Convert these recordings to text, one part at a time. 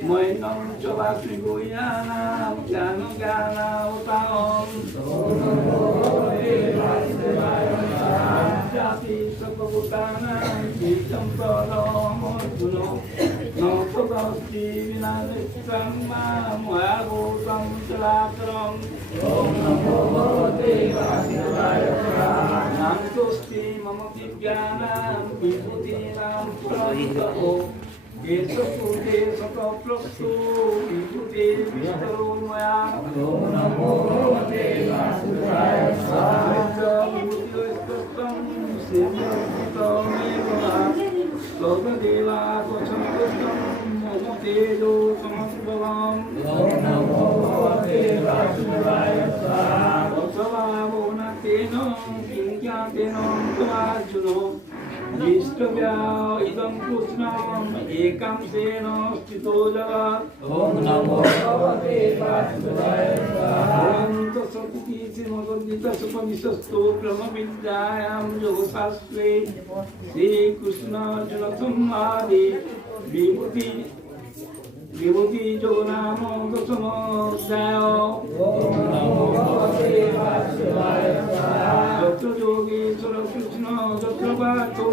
Moinam Chavasri Goyanam Jnana Gana Utam Jati Sapabhutanam Vitam Pradam Arjuno Nopavasti Vinadikram Moyabhutam Chalakaram Om Namo Bhagavate Vasudevaya Nantosti Mama Vijnanam Vibhutinam Praditaho Kesapute Sakaprastu Vibhute Vishtaromaya Om Namo Bhagavate Vasudevaya Vibhuti Vishtastam Siddhitam Eva Sodadeva Kocham Kristam Momotejo Samasvavam Om Namo Bhagavate Vasudevaya Vasavavona Tenam Kinkyatenam Tavajuno Vishtabhya idam krushnam ekam sena sthito jagat Om Namo Bhagavate Vasudevaya Om Tasatiti Srimad-Gita Supanisastu Brahma Vidyayam Yogasastre Shri Krishna Arjuna Samvadi Vibhuti Yoganamo Dasamodhaya Om Namo Bhagavate Vasudevaya Jatra Yogeshwara Krishna Jatra Bhato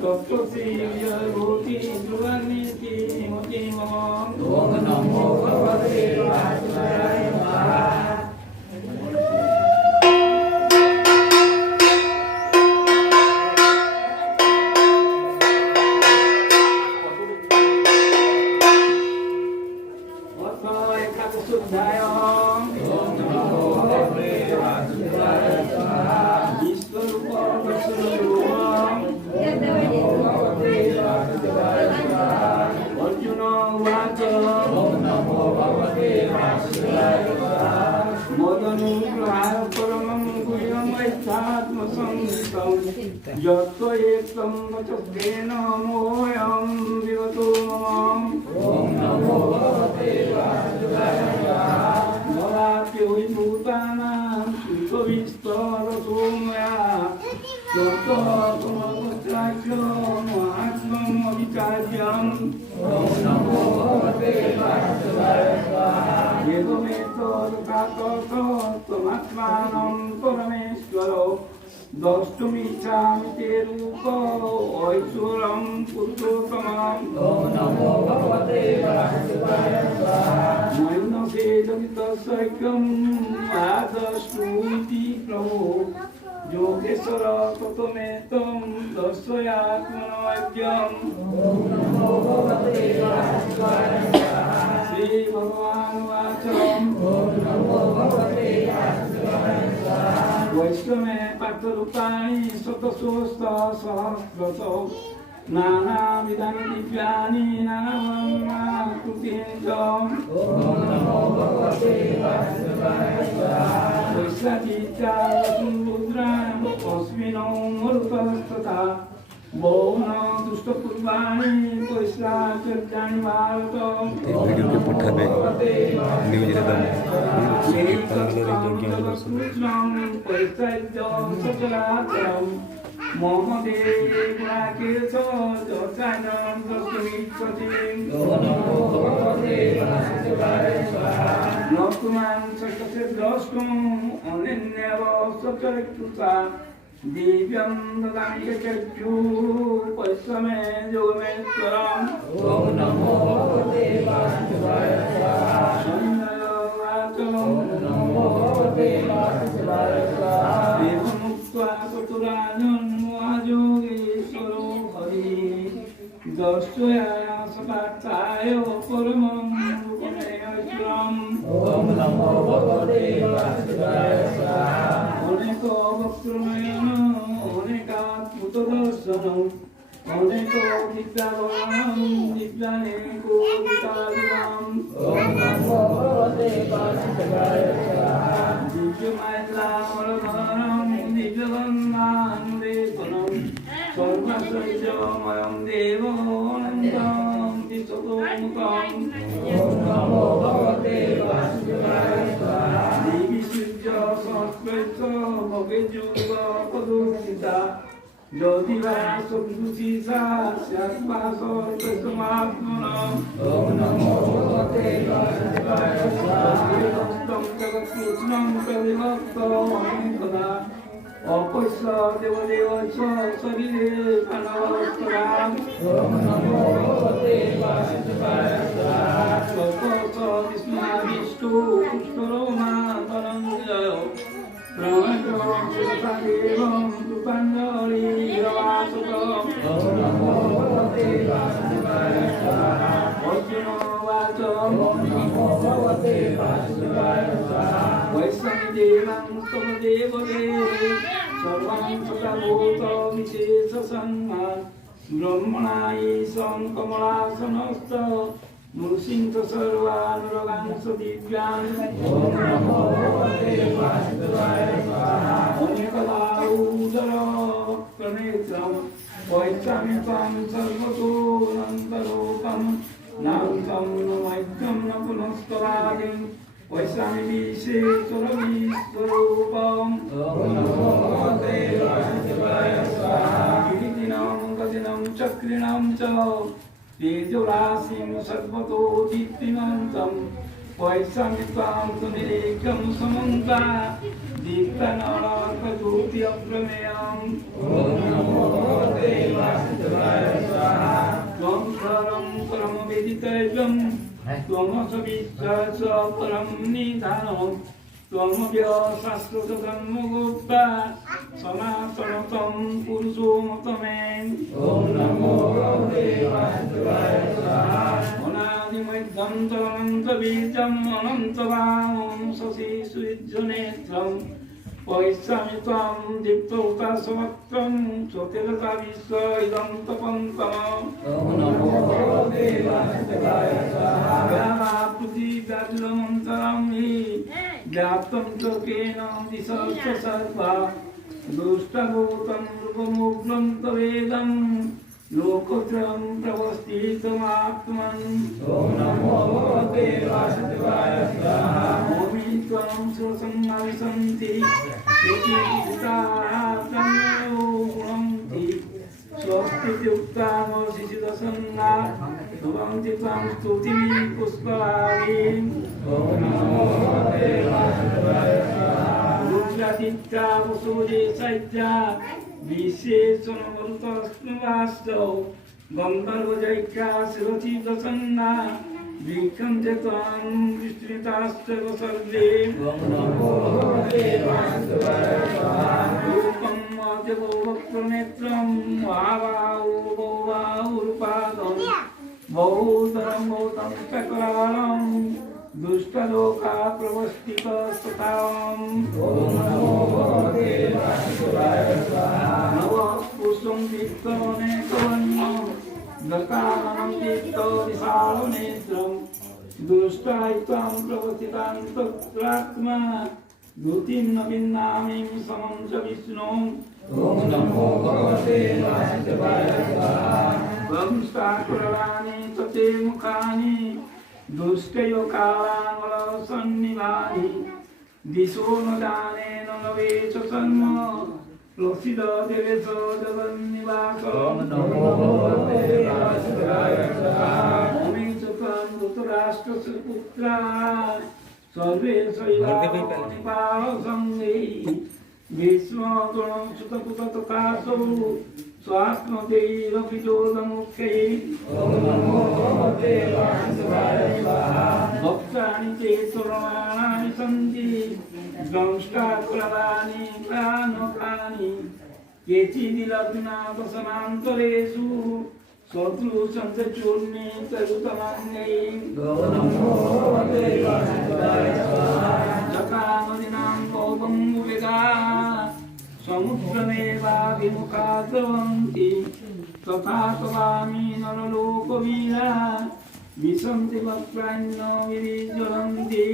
Tattva Sivya Bhuti Dhruvaniti Mati Mam Om Namo Bhagavate Vasudevaya Yatto ekam vachastena moyam vivato mamam Om Namo Bhagavate Vasudevaya Bhavatyo bhutanam Shukavistara somaya Yatto samavastrakyo mahatmam avicharyam Om Namo Bhagavate Vasudevaya Yedometo dukkhato tamatmanam parameshvaro Dostumicami te rupa oisuram purushottamam Om Namo Bhagavate Vasudevaya Mayuna sedamita saikam adastuiti prabhu Yogeshwara tatametam dasyayatmanavyam Om Namo Bhagavate Vasudevaya Shri Bhagavan Vacham Om Namo Bhagavate Vasudevaya Vaishnave Pattarupani Satasosta Sahasrato Nana Vidani Divyani Nana Kutinjam Om Namo Bhagavate Vasudevaya Vaishnavita Vasundram Osmino Murtastata Bhona Dushta Purvani Vaishna Charjani Bharatam video के पुठा में news एकदम Divyam dadami chakchu pasame yogameshwaram Om Namo Bhagavate Vasudevaya Om Namo Bhagavate Vasudevaya Devamukta Saturajan Mahayogeshwaro Hari Dasyaya Sabataya Paramam Rupanayashram Om Namo Bhagavate Vasudevaya Oneko Bhaktramayana Oneka Mutadasanam Oneko Vidyavanam Vidyaneko Vidyavanam Om Namo Bhagavate Vasudevaya Divyamaitla Maradhanam Divyavanam Devanam Sarvasrajya Mayam Devo Anandam Tisatomutam Om Namo Bhagavate Vasudevaya Divi Sujya Sanskritya Bhagavad Padusita ज्योतिवा सुन्दुषीसा स्यात्मासोऽर्पसमात्मनः ॐ नमो भगवते वासुदेवाय स्वाहा जगत्कृष्णं प्रतिभक्तं तदा अपश्य देवदेव च शरीरे प्रणवस्तराम् ॐ नमो भगवते वासुदेवाय स्वाहा स्वल्पस विष्णुविष्टु पुष्करोमान्तरञ्जय ब्रह्मण्यं शिवसादेवं कृपाञ्जलिरवासुतम् ॐ नमो भगवते वासुदेवाय स्वाहा अर्जुनोवाच ॐ नमो भगवते वासुदेवाय स्वाहा वैष्णवदेवं तव देवदेव सर्वं सदाभूतविशेषसंज्ञान् ब्रह्मणा ईशं कमलासनस्थ नृसिंह सर्वानुरगांस दिव्यान् ॐ नमो भगवते वासुदेवाय स्वाहा अनेकदा उदरप्रणेत्रं वैष्णवं त्वं सर्वतोऽनन्तरूपं नान्तं न मैत्रं न पुनस्तरादिं वैष्णवी विशेषरविस्वरूपम् ॐ नमो भगवते वासुदेवाय स्वाहा गिरिदिनं गदिनं चक्रिणं च तेजोराशिं सर्वतो दीप्तिमन्तं वैष्णवीत्वां सुनिरीक्षं समन्ता दीप्तनारायणज्योति अप्रमेयम् ॐ नमो भगवते वासुदेवाय स्वाहा त्वं सर्वं परमवेदितव्यं त्वमसि विश्वास परं निधानं त्वमव्य शाश्वतधर्मगुप्ता सनातनतं पुरुषोत्तमे ॐ नमो भगवते वासुदेवाय स्वाहा अनादिमध्यं तदनन्तबीजम् अनन्तवामं शशिसूर्यनेत्रं वैष्णवी त्वां दीप्तहुताशवक्त्रं स्वतेजसा विश्व इदं तपन्तम् ॐ नमो भगवते वासुदेवाय स्वाहा पृथिव्याजलमन्तरं हि व्याप्तं च केन दिशश्च सर्वा दुष्टभूतं रूपमुग्नं तवेदं लोकत्रयं प्रवस्थितमात्मन् ॐ नमो भगवते वासुदेवाय स्वाहा ओमि त्वं सुसंहविसन्ति गुणन्ति स्वस्तियुक्तामशिशिदसन्ना भवन्ति त्वां स्तुतिः पुष्कराणि ॐ नमो भगवते वासुदेवाय स्वाहा रुद्रादित्या वसुजे चैत्या विशेषणमरुतस्नुवास्तौ गन्धर्वजैका शिरचिदसन्ना वीक्षन्ते त्वां विस्तृताश्चैव सर्वे ॐ नमो भगवते वासुदेवाय स्वाहा रूपं माधवो वक्रनेत्रं महाबाहुरूपादं बहुधरं बहुतं चक्रालं दुष्टलोका प्रवस्थितस्ताम् ॐ नमो भगवते वासुदेवाय स्वाहा नवपुष्पं दीप्तमनेकवर्णं दकाननं दीप्तविशालनेत्रं दुष्टायित्वां प्रवस्थितान्तरात्मा धूतिं न भिन्नामिं समं च विष्णुम् ॐ नमो भगवते वासुदेवाय स्वाहा वंशाकुलानि तते मुखानि दुष्टयोकालाङ्गलसन्निभानि दिशो न दानेन न वेच सन्म प्रसिद्ध देवेश जगन्निवास ॐ नमो भगवते वासुदेवाय स्वाहा ओमि च त्वं धृतराष्ट्रस्य पुत्रा सर्वे शैलानिपासङ्गै भीष्मगुणं सुतपुत तथासौ स्वात्मदैरपि जोदमुख्यै ॐ नमो भगवते वासुदेवाय स्वाहा भक्तानि ते तुरमाणानि सन्ति दंष्टाकुलानि प्राणकानि केचिदिलग्ना वसनान्तरेषु शत्रुसन्धचूर्णे तरुतमान्यै ॐ नमो भगवते वासुदेवाय स्वाहा जकामदिनां कोपं वेगा समुद्रमेवाभिमुखा द्रवन्ति तथा तवामि नरलोकवीरा विशन्ति वक्त्राण्य विज्वलन्ति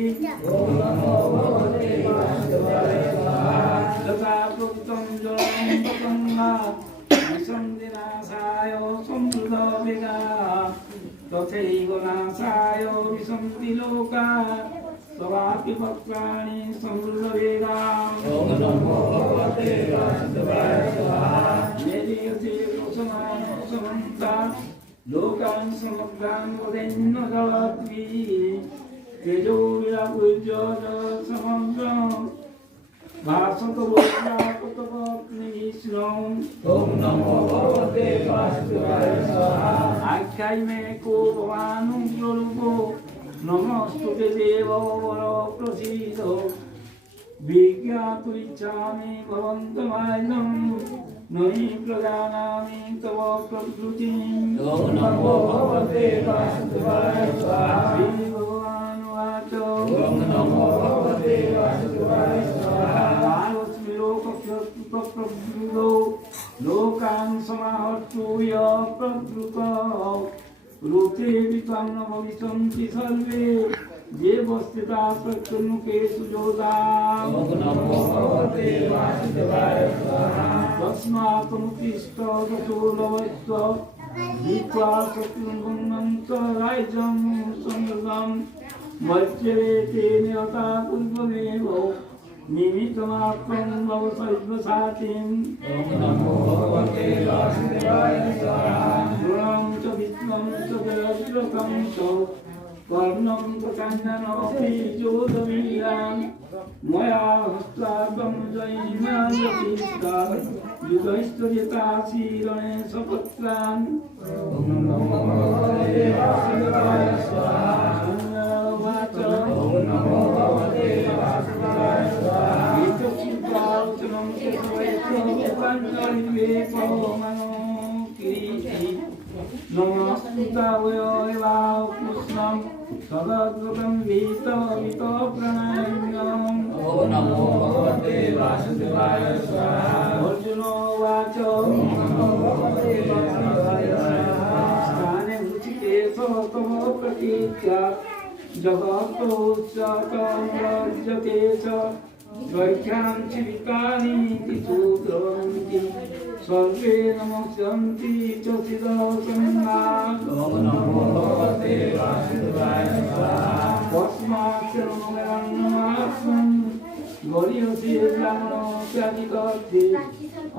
ॐ नमो भगवते वासुदेवाय स्वाहा तथा प्रोक्तं जलं पतङ्गा विशन्ति नाशाय संवृतवेगा तथैव नाशाय विशन्ति लोका तवापि वक्त्राणि संवृतवेगा ॐ नमो भगवते वासुदेवाय स्वाहा लोकान् समग्रान् वदेन्न जगद्वी तेजो विरापूज्य समग्रम् भासतो वैष्णवं ओम नमो भगवते वासुदेवाय स्वाहा आख्याय मे को भवानुग्ररूपो नमस्तुते देवो वरो प्रसीदो विज्ञातुमिच्छामि भवन्तमायनं नहि प्रजानामि तव प्रकृतिम् ओम नमो भगवते वासुदेवाय स्वाहा श्री भगवानुवाच ओम नमो भगवते वासुदेवाय स्वाहा आरोस्मि लोकप्रभृतो लोकान् समाहर्तु यः प्रभृतः रूपे वित्वं न भविष्यन्ति सर्वे ये वस्तिता प्रत्यनुकेषु जोधा ओम नमो भगवते वासुदेवाय स्वाहा तस्मात्मुत्तिष्ठ दशोलवस्व नीत्वा शत्रुन्नन्तरायजं संयुगं वज्रेते नियता पूर्वमेव निमित्तमात्रं भव सर्वसातिम् ओम नमो भगवते वासुदेवाय स्वाहा गुणं च वित्तं च जयद्रथं च कर्णं च काञ्चनमपि जोधवीरान् मया हस्तागं जयिनायतीष्टा युगैश्वर्यताशीरणे सपत्रान् ओम नमो भगवते वासुदेवाय स्वाहा संज्ञावाच ओम नमो भगवते वासुदेवाय स्वाहा गीतचिन्तावचनं केशवैश्वरकाञ्चलिवेपमनो किरीटि नमस्तुतावय एवाव कृष्णं सदद्गतं वीतप्रणयम् ओम नमो भगवते वासुदेवाय स्वाहा अर्जुनोवाच ओम नमो भगवते वासुदेवाय स्वाहा स्थाने ऋषिकेश तव प्रतीत्या जगतोच्चतं रज्यते च द्वैख्याञ्चि विकानीति सूत्रवन्ति सर्वे नमस्यन्ति च सिद्धसन्नात् ओम नमो भगवते वासुदेवाय स्वाहा तस्माच्चरणमेवन्नमात्मन् गरीयसे ब्राह्मणोऽप्याधिकर्थे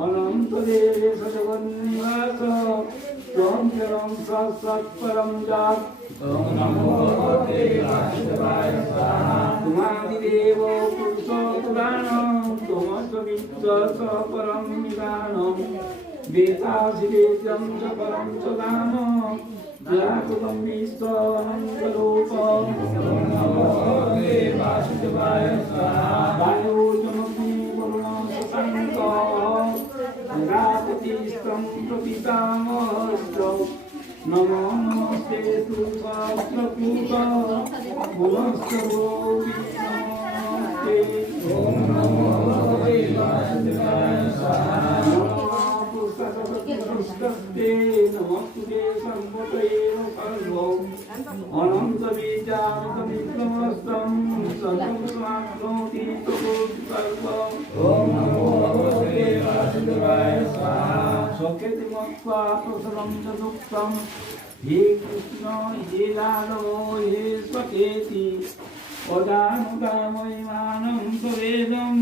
अनन्तदेवेश जगन्निवास त्वं चरं सत्परं जात् ओम नमो भगवते वासुदेवाय स्वाहा तुमादिदेवो पुरुषो पुराणं त्वमस्य विद्वस परं निदानं वेदासि वेद्यं च परं च धाम व्याकृतं विश्वानन्दरूपम् ओम नमो भगवते वासुदेवाय स्वाहा वायुर्जमग्नि वरुणः शशाङ्कः प्रजापतिस्तं प्रपितामहश्च नमो नमस्ते तु सहस्रकृता पुनस्तवो विष्णुते ओम नमो भगवते वासुदेवाय स्वाहा पुस्तकस्ते नमस्तुते सर्वतैव सर्वं अनन्तबीजान्तविक्रमस्तं सर्वमाप्नोति सर्वम् ओम नमो भगवते वासुदेवाय स्वाहा सखेति मत्वा प्रसरं च दुःखं हे कृष्ण हे राघव हे सखेति पदानुगामयमानं सवेदं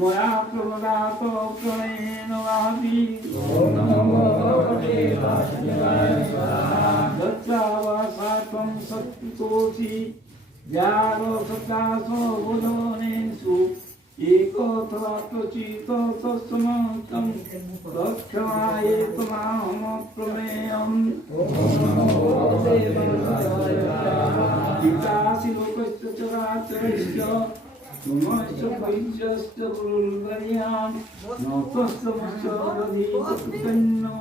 मया प्रमदात प्रणयेन वापि ओम नमो भगवते वासुदेवाय स्वाहा दत्तावासात्वं सत्पितोषि व्यारोसदासो बोधनेषु एकोऽथवा क्वचित् तत्समस्तं तत्क्षमाय त्वमाहमप्रमेयम् ओम नमो भगवते वासुदेवाय स्वाहा पितासि लोकस्य चराचरस्य त्वमस्य वैश्यस्य गुरुर्वर्यां न तस्मस्य दधीतकृतन्नो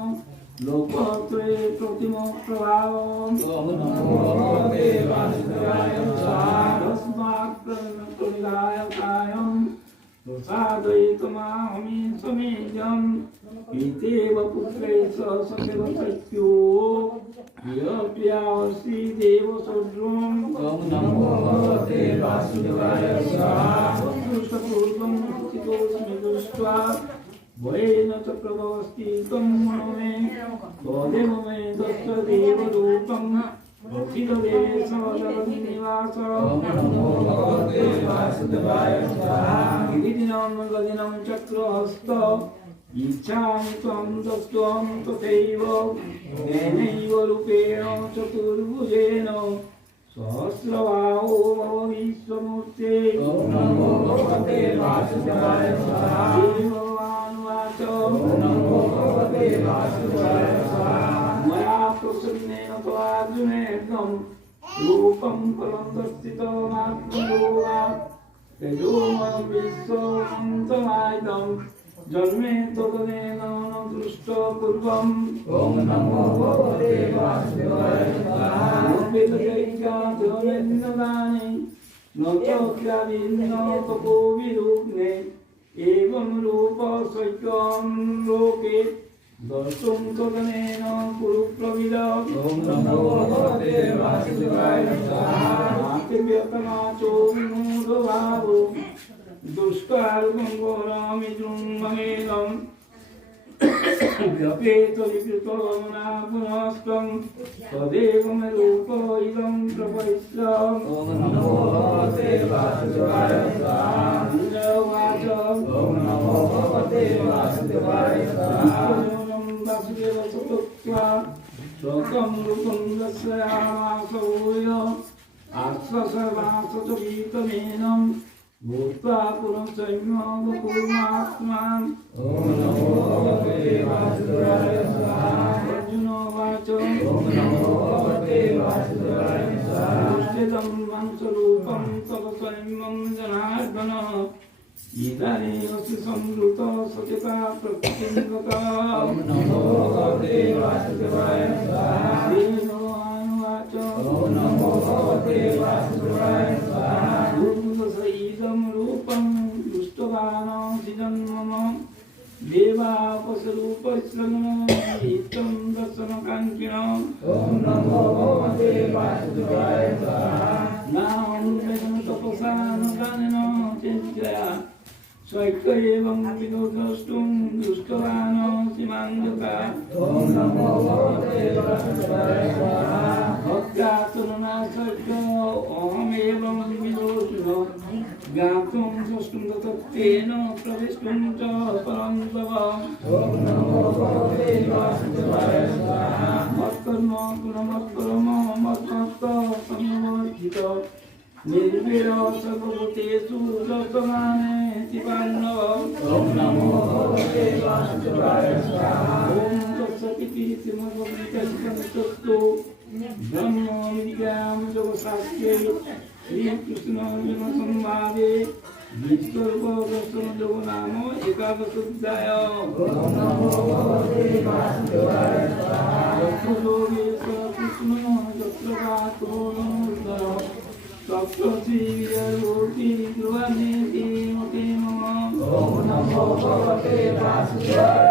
लोकत्वे प्रतिमो प्रभावम् ओम नमो भगवते वासुदेवाय स्वाहा तस्मात् प्रणतोनिदायकायम् प्रसादयितुमाहमि समेजम् पितेव पुत्रैः सखेव सख्यो यप्यावसि देवसोऽद्रुम् ओम नमो भगवते वासुदेवाय स्वाहा उत्कृष्टपूर्वं स्थितोऽस्मि दृष्ट्वा वयेन च प्रभवस्ति त्वं मनो मे त्वदेव मे दत्त देवरूपं भक्तिदेवेश जगन्निवास ओम नमो भगवते वासुदेवाय स्वाहा गिरिदिनं गदिनं चक्रहस्त इच्छामि त्वं दत्त्वं तथैव तेनैव रूपेण चतुर्भुजेन सहस्रबाहो भव विश्वमूर्ते ॐ नमो भगवते वासुदेवाय स्वाहा भगवानुवाच ॐ नमो भगवते वासुदेवाय स्वाहा मया प्रसन्नेन त्वार्जुनेदं रूपं फलं दर्शितमात्मयोगात् तेजोमयं विश्वमन्तमायितं जन्मे तदनेन न दृष्टपूर्वम् ॐ नमो भगवते वासुदेवाय स्वाहा वेदजैकाधमेन्नदानि न च क्रियाभिन्न तपोविरुग्ने एवं रूपसैक्यं लोके दर्शुं तदनेन कुरु प्रविदम् ॐ नमो भगवते वासुदेवाय स्वाहा मातृव्यतमाचो विमूढभावो दुष्कारुगङ्गोरामिदृङ्गमेदम् व्यपेतविकृतगमनापुनस्त्वं तदेव मे रूप इदं प्रपश्यम् ॐ नमो भगवते वासुदेवाय स्वाहा उवाच ॐ नमो भगवते वासुदेवाय स्वाहा वासुदेवसुत्वा स्वकं रूपं दर्शयामासोय आश्वसवासचवीतमेनं भूत्वा पुनः संयोगपूर्णात्मान् ॐ नमो भगवते वासुदेवाय स्वाहा अर्जुनोवाच ॐ नमो भगवते वासुदेवाय स्वाहा दृष्टितं वंशरूपं तव स्वयं जनार्दन इदानीमसि संवृत सचेता प्रकृतिं गता ॐ नमो भगवते वासुदेवाय स्वाहा श्रीभगवानुवाच ॐ नमो भगवते वासुदेवाय स्वाहा इदं रूपं दृष्टवानसि जन्मम देवापसरूपश्रमणं दर्शनकाङ्क्षिणम् ॐ नमो भगवते वासुदेवाय स्वाहा नाहं वेदं तपसा न दानेन चिन्तया स्वैक्य एवं विदो द्रष्टुं दृष्टवानसि माञ्जका ॐ नमो भगवते वासुदेवाय स्वाहा भक्त्याचरणासक्तो अहमेवं विदोषिणो ज्ञातुं द्रष्टुं तत्तेन प्रविष्टुं च परं तव ॐ नमो भगवते वासुदेवाय स्वाहा मत्कर्म गुणमत्परमो मत्मत्तसंवर्जित निर्भीड सर्वभूतेषु वर्तमानेति पाण्डव ॐ नमो भगवते वासुदेवाय स्वाहा ॐ तत्सदिति श्रीमद्भगवद्गीतासूपनिषत्सु ब्रह्मविद्यां योगशास्त्रे श्रीकृष्णार्जुनसंवादे विश्वरूपदर्शनयोगो नाम एकादशोऽध्याय ॐ नमो भगवते वासुदेवाय स्वाहा यत्र योगेश कृष्णो यत्र वाक्रोणोदर तत्र श्रीविजयोति ध्रुवनेति मते मम ॐ नमो भगवते वासुदेवाय